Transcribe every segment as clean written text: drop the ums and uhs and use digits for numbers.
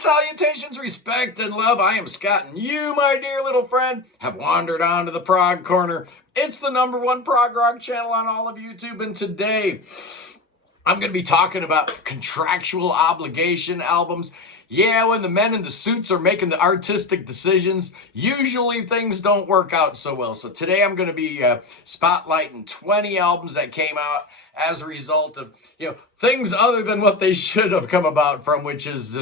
salutations, respect, and love. I am Scott, and you, my dear little friend, have wandered onto the Prog Corner. It's the #1 prog rock channel on all of YouTube, and today I'm going to be talking about contractual obligation albums. Yeah, when the men in the suits are making the artistic decisions, usually things don't work out so well. So today I'm going to be spotlighting 20 albums that came out as a result of, things other than what they should have come about from, which is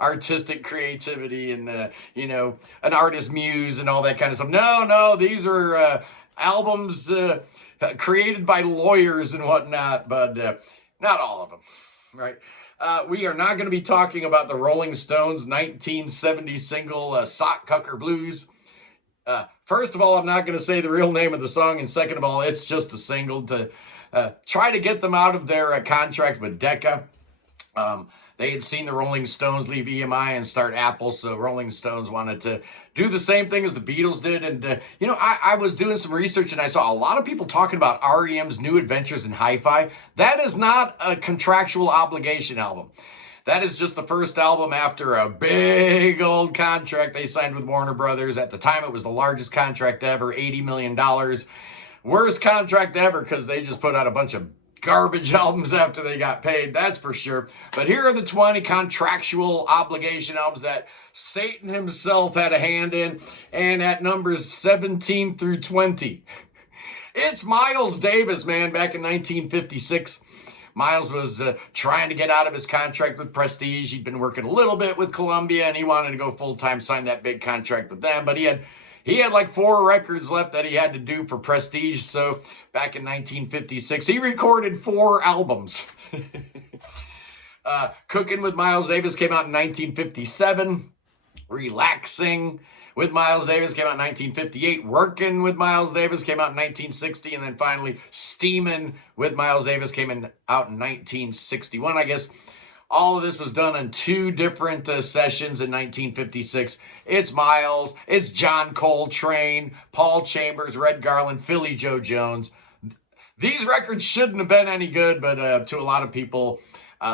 artistic creativity and, an artist's muse and all that kind of stuff. No, these are albums created by lawyers and whatnot, but not all of them, right? We are not going to be talking about the Rolling Stones' 1970 single, Sock Cucker Blues. First of all, I'm not going to say the real name of the song, and second of all, it's just a single to try to get them out of their contract with Decca. They had seen the Rolling Stones leave EMI and start Apple, so Rolling Stones wanted to do the same thing as the Beatles did. And, I was doing some research and I saw a lot of people talking about REM's New Adventures in Hi-Fi. That is not a contractual obligation album. That is just the first album after a big old contract they signed with Warner Brothers. At the time, it was the largest contract ever, $80 million. Worst contract ever because they just put out a bunch of garbage albums after they got paid, that's for sure. But here are the 20 contractual obligation albums that Satan himself had a hand in, and at numbers 17 through 20. It's Miles Davis, man, back in 1956. Miles was trying to get out of his contract with Prestige. He'd been working a little bit with Columbia, and he wanted to go full-time, sign that big contract with them, but he had like 4 records left that he had to do for Prestige. So back in 1956, he recorded 4 albums. Cooking with Miles Davis came out in 1957. Relaxing with Miles Davis came out in 1958. Working with Miles Davis came out in 1960. And then finally, Steamin' with Miles Davis came out in 1961, I guess. All of this was done on 2 different sessions in 1956. It's Miles, it's John Coltrane, Paul Chambers, Red Garland, Philly Joe Jones. These records shouldn't have been any good, but to a lot of people,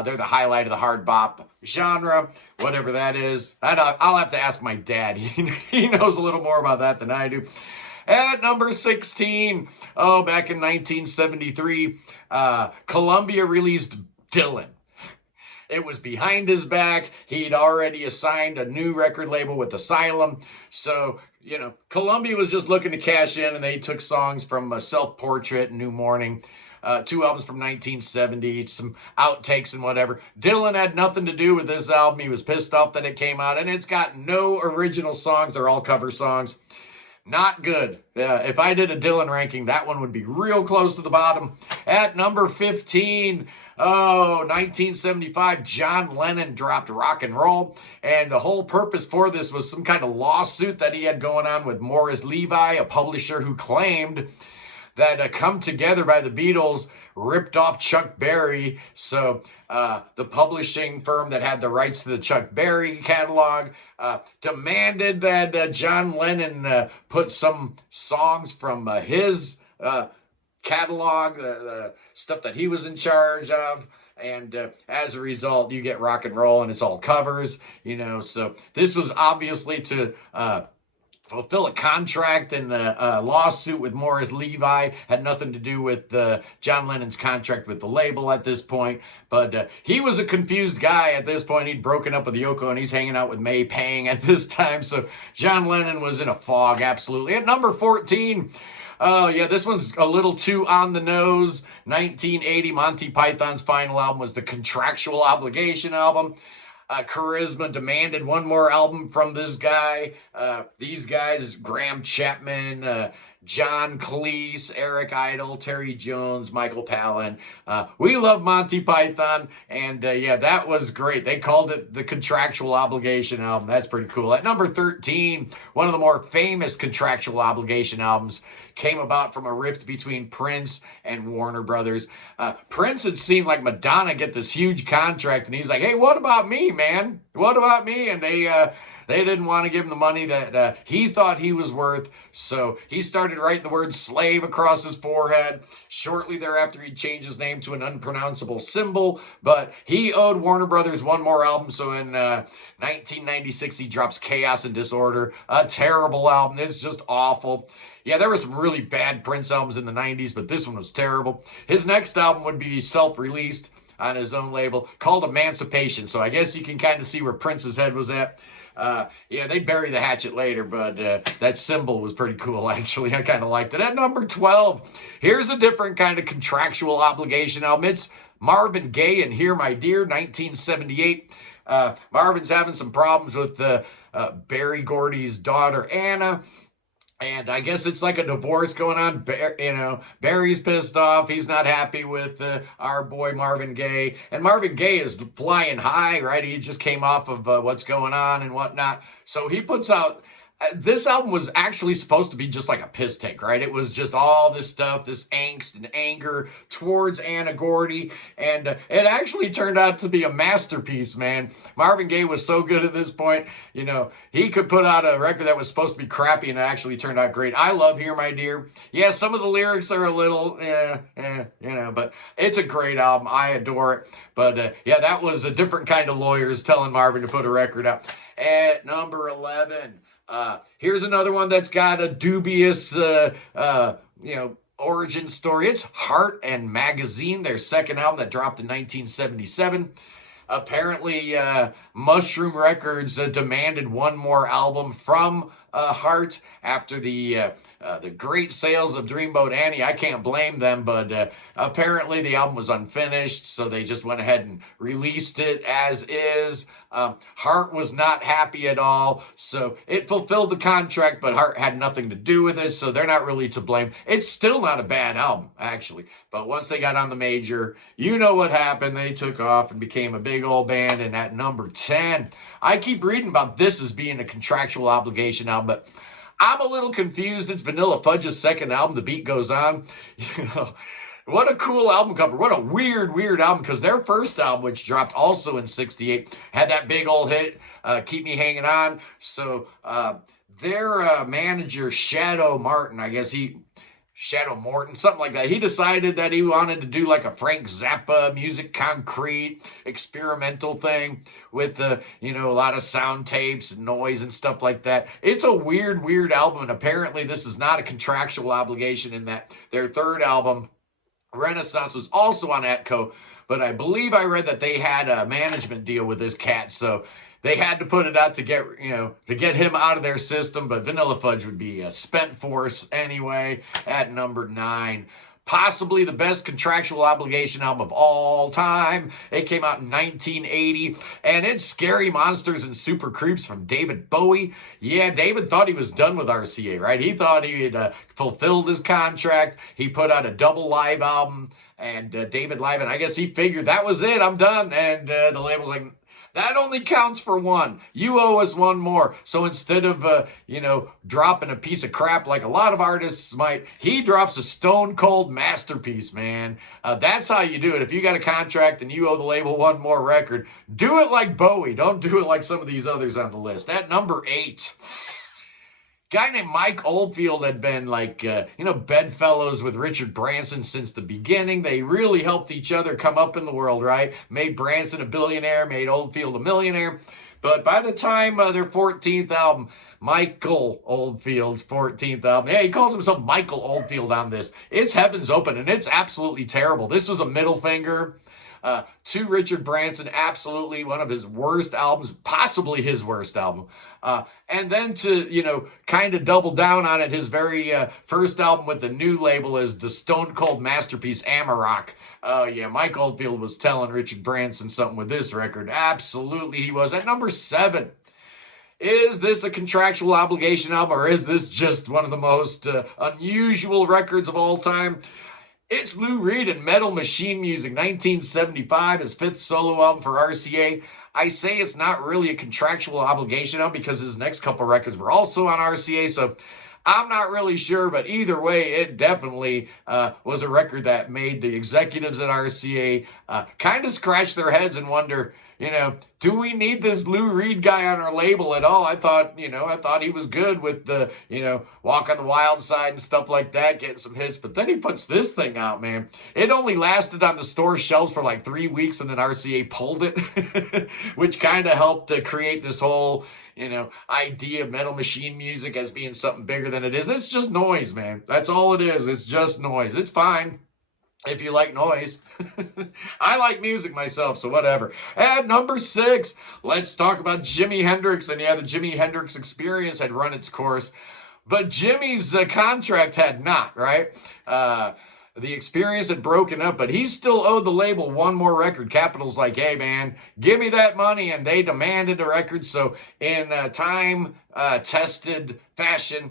they're the highlight of the hard bop genre, whatever that is. I'll have to ask my dad. He knows a little more about that than I do. At number 16, back in 1973, Columbia released Dylan. It was behind his back. He'd already assigned a new record label with Asylum. So, Columbia was just looking to cash in, and they took songs from Self-Portrait and New Morning, 2 albums from 1970, some outtakes and whatever. Dylan had nothing to do with this album. He was pissed off that it came out, and it's got no original songs. They're all cover songs. Not good. If I did a Dylan ranking, that one would be real close to the bottom. At number 15, 1975, John Lennon dropped Rock and Roll, and the whole purpose for this was some kind of lawsuit that he had going on with Morris Levi, a publisher who claimed that Come Together by the Beatles ripped off Chuck Berry. So the publishing firm that had the rights to the Chuck Berry catalog demanded that John Lennon put some songs from his catalog, the stuff that he was in charge of. And as a result, you get Rock and Roll, and it's all covers, So this was obviously to fulfill a contract, and a lawsuit with Morris Levi had nothing to do with John Lennon's contract with the label at this point. But he was a confused guy at this point. He'd broken up with Yoko, and he's hanging out with May Pang at this time. So John Lennon was in a fog, absolutely. At number 14, this one's a little too on the nose. 1980, Monty Python's final album was the Contractual Obligation album. Charisma demanded one more album from this guy. These guys, Graham Chapman, John Cleese, Eric Idle, Terry Jones, Michael Palin. We love Monty Python, and that was great. They called it the Contractual Obligation album. That's pretty cool. At number 13, one of the more famous Contractual Obligation albums came about from a rift between Prince and Warner Brothers. Prince had seen like Madonna get this huge contract, and he's like, hey, what about me, man? What about me? And they They didn't want to give him the money that he thought he was worth, so he started writing the word slave across his forehead. Shortly thereafter, he changed his name to an unpronounceable symbol, but he owed Warner Brothers one more album, so in 1996, he drops Chaos and Disorder, a terrible album. It's just awful. Yeah, there were some really bad Prince albums in the 90s, but this one was terrible. His next album would be self-released on his own label called Emancipation, so I guess you can kind of see where Prince's head was at. Yeah, they buried the hatchet later, but that symbol was pretty cool, actually. I kind of liked it. At number 12, here's a different kind of contractual obligation album. It's Marvin Gaye and Here My Dear, 1978. Marvin's having some problems with Berry Gordy's daughter, Anna. And I guess it's like a divorce going on. Barry's pissed off. He's not happy with our boy Marvin Gaye. And Marvin Gaye is flying high, right? He just came off of what's going on and whatnot. So he puts out... this album was actually supposed to be just like a piss take, right? It was just all this stuff, this angst and anger towards Anna Gordy, and it actually turned out to be a masterpiece, man. Marvin Gaye was so good at this point, he could put out a record that was supposed to be crappy and it actually turned out great. I love Here My Dear. Yeah, some of the lyrics are a little, but it's a great album. I adore it. But yeah, that was a different kind of lawyers telling Marvin to put a record out. At number 11, here's another one that's got a dubious, origin story. It's Heart and Magazine, their second album that dropped in 1977. Apparently, Mushroom Records demanded one more album from Heart after the great sales of Dreamboat Annie. I can't blame them, but apparently the album was unfinished, so they just went ahead and released it as is. Heart was not happy at all, so it fulfilled the contract, but Heart had nothing to do with it, so they're not really to blame. It's still not a bad album, actually, but once they got on the major, you know what happened. They took off and became a big old band, and at number 10, I keep reading about this as being a contractual obligation album, but I'm a little confused. It's Vanilla Fudge's second album, The Beat Goes On. What a cool album cover. What a weird album, because their first album, which dropped also in 68, had that big old hit, Keep Me Hanging On. So their manager, Shadow Morton, something like that, he decided that he wanted to do like a Frank Zappa, Music Concrete, experimental thing with a lot of sound tapes and noise and stuff like that. It's a weird album, and apparently this is not a contractual obligation in that their third album, Renaissance, was also on Atco, but I believe I read that they had a management deal with this cat, so they had to put it out to get him out of their system. But Vanilla Fudge would be a spent force anyway. At number 9, possibly the best contractual obligation album of all time. It came out in 1980, and it's Scary Monsters and Super Creeps from David Bowie. Yeah, David thought he was done with RCA, right? He thought he had fulfilled his contract. He put out a double live album, and David Live, and I guess he figured that was it, I'm done. And the label's like, that only counts for one. You owe us one more. So instead of, dropping a piece of crap like a lot of artists might, he drops a stone cold masterpiece, man. That's how you do it. If you got a contract and you owe the label one more record, do it like Bowie. Don't do it like some of these others on the list. At number 8, guy named Mike Oldfield had been bedfellows with Richard Branson since the beginning. They really helped each other come up in the world, right? Made Branson a billionaire, made Oldfield a millionaire. But by the time their 14th album, Michael Oldfield's 14th album, yeah, he calls himself Michael Oldfield on this. It's Heaven's Open, and it's absolutely terrible. This was a middle finger to Richard Branson, absolutely one of his worst albums, possibly his worst album. And then to, kind of double down on it, his very first album with the new label is the stone cold masterpiece, Amarok. Yeah, Mike Oldfield was telling Richard Branson something with this record. Absolutely he was. At number 7, is this a contractual obligation album, or is this just one of the most unusual records of all time? It's Lou Reed and Metal Machine Music, 1975, his 5th solo album for RCA. I say it's not really a contractual obligation album because his next couple records were also on RCA, so I'm not really sure, but either way, it definitely was a record that made the executives at RCA kind of scratch their heads and wonder, do we need this Lou Reed guy on our label at all? I thought he was good with the, Walk on the Wild Side and stuff like that, getting some hits. But then he puts this thing out, man. It only lasted on the store shelves for like 3 weeks, and then RCA pulled it, which kind of helped to create this whole, idea of Metal Machine music as being something bigger than it is. It's just noise, man. That's all it is. It's just noise. It's fine if you like noise. I like music myself, so whatever. At number 6, let's talk about Jimi Hendrix. And yeah, the Jimi Hendrix Experience had run its course, but Jimmy's contract had not, right? The Experience had broken up, but he still owed the label one more record. Capitol's like, hey, man, give me that money, and they demanded a record. So in time-tested fashion,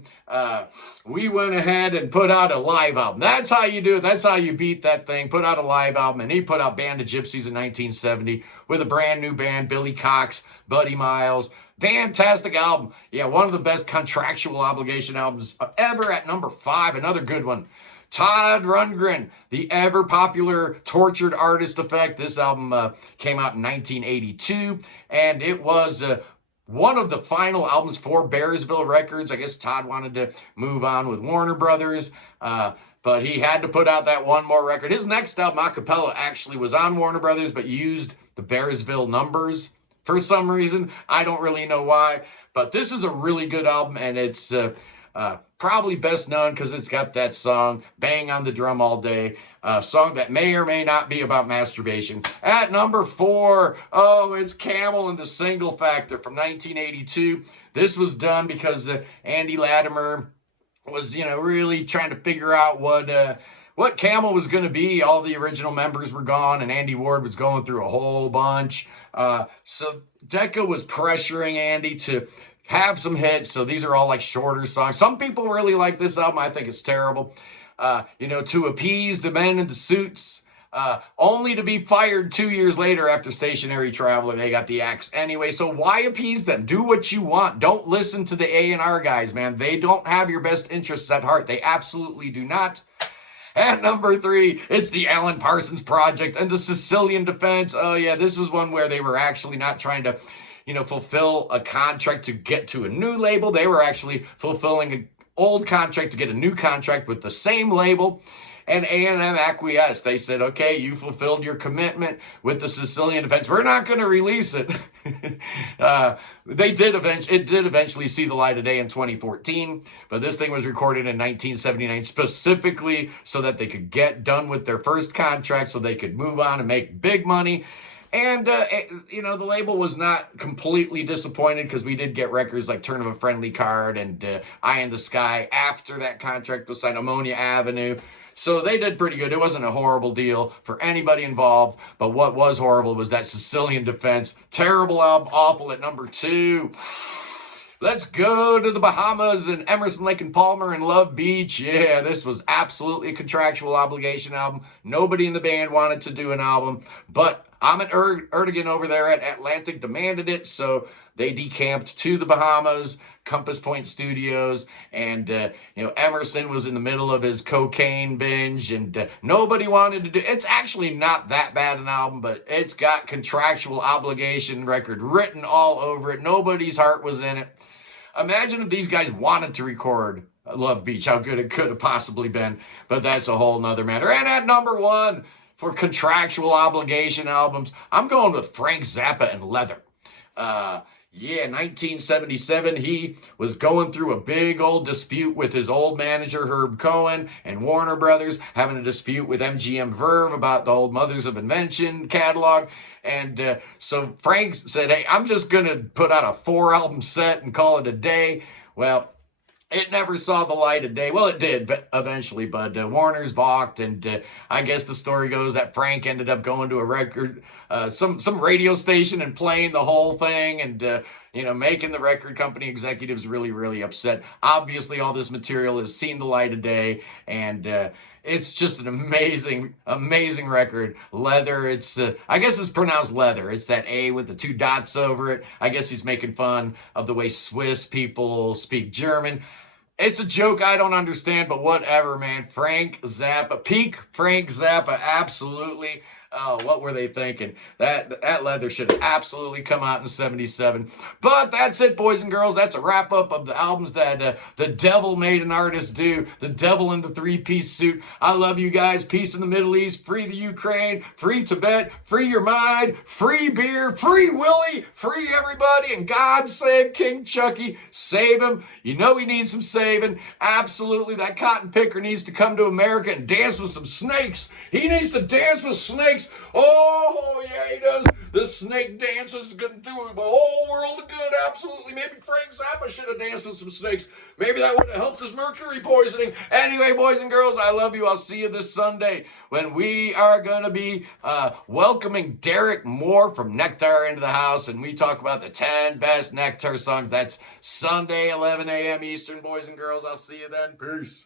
we went ahead and put out a live album. That's how you do it. That's how you beat that thing. Put out a live album, and he put out Band of Gypsys in 1970 with a brand new band, Billy Cox, Buddy Miles. Fantastic album. Yeah, one of the best Contractual Obligation albums ever. At number 5, another good one. Todd Rundgren, the ever-popular Tortured Artist Effect. This album came out in 1982, and it was one of the final albums for Bearsville Records. I guess Todd wanted to move on with Warner Brothers, but he had to put out that one more record. His next album, Acapella, actually was on Warner Brothers, but used the Bearsville numbers for some reason. I don't really know why, but this is a really good album, and it's probably best known because it's got that song, Bang on the Drum All Day, a song that may or may not be about masturbation. At number 4, it's Camel and the Single Factor from 1982. This was done because Andy Latimer was, really trying to figure out what Camel was going to be. All the original members were gone, and Andy Ward was going through a whole bunch. So Decca was pressuring Andy to have some hits. So these are all like shorter songs. Some people really like this album. I think it's terrible. To appease the men in the suits, only to be fired 2 years later after Stationary Traveler. They got the axe anyway. So why appease them? Do what you want. Don't listen to the A&R guys, man. They don't have your best interests at heart. They absolutely do not. At number 3, it's the Alan Parsons Project and the Sicilian Defense. Oh yeah, this is one where they were actually not trying to fulfill a contract to get to a new label. They were actually fulfilling an old contract to get a new contract with the same label. And A&M acquiesced. They said, okay, you fulfilled your commitment with the Sicilian Defense. We're not going to release it. It did eventually see the light of day in 2014, but this thing was recorded in 1979 specifically so that they could get done with their first contract so they could move on and make big money. And, the label was not completely disappointed because we did get records like Turn of a Friendly Card and Eye in the Sky after that contract was signed, Ammonia Avenue. So they did pretty good. It wasn't a horrible deal for anybody involved. But what was horrible was that Sicilian Defense. Terrible album, awful at number 2. Let's go to the Bahamas and Emerson, Lake and Palmer and Love Beach. Yeah, this was absolutely a Contractual Obligation album. Nobody in the band wanted to do an album, but Ahmet Ertegun over there at Atlantic demanded it, so they decamped to the Bahamas, Compass Point Studios, and Emerson was in the middle of his cocaine binge, and nobody wanted to do. It's actually not that bad an album, but it's got Contractual Obligation record written all over it. Nobody's heart was in it. Imagine if these guys wanted to record Love Beach, how good it could have possibly been, but that's a whole nother matter. And at number 1 for Contractual Obligation albums, I'm going with Frank Zappa and Läther. 1977, he was going through a big old dispute with his old manager, Herb Cohen, and Warner Brothers, having a dispute with MGM Verve about the old Mothers of Invention catalog. And so Frank said, hey, I'm just going to put out a 4-album set and call it a day. Well, it never saw the light of day. Well, it did eventually, but Warner's balked, and I guess the story goes that Frank ended up going to a record, some radio station and playing the whole thing, and making the record company executives really, really upset. Obviously, all this material has seen the light of day, and it's just an amazing, amazing record. Läther, it's, I guess it's pronounced Läther. It's that A with the 2 dots over it. I guess he's making fun of the way Swiss people speak German. It's a joke I don't understand, but whatever, man. Frank Zappa, peak Frank Zappa, absolutely. Oh, what were they thinking? That Läther should have absolutely come out in 77. But that's it, boys and girls. That's a wrap up of the albums that the devil made an artist do. The devil in the three-piece suit. I love you guys. Peace in the Middle East. Free the Ukraine. Free Tibet. Free your mind. Free beer. Free Willie. Free everybody. And God save King Chucky. Save him. You know he needs some saving. Absolutely. That cotton picker needs to come to America and dance with some snakes. He needs to dance with snakes. Oh, yeah, he does. The snake dance is going to do him a whole world of good. Absolutely. Maybe Frank Zappa should have danced with some snakes. Maybe that would have helped his mercury poisoning. Anyway, boys and girls, I love you. I'll see you this Sunday when we are going to be welcoming Derek Moore from Nectar into the house, and we talk about the 10 best Nectar songs. That's Sunday, 11 a.m. Eastern, boys and girls. I'll see you then. Peace.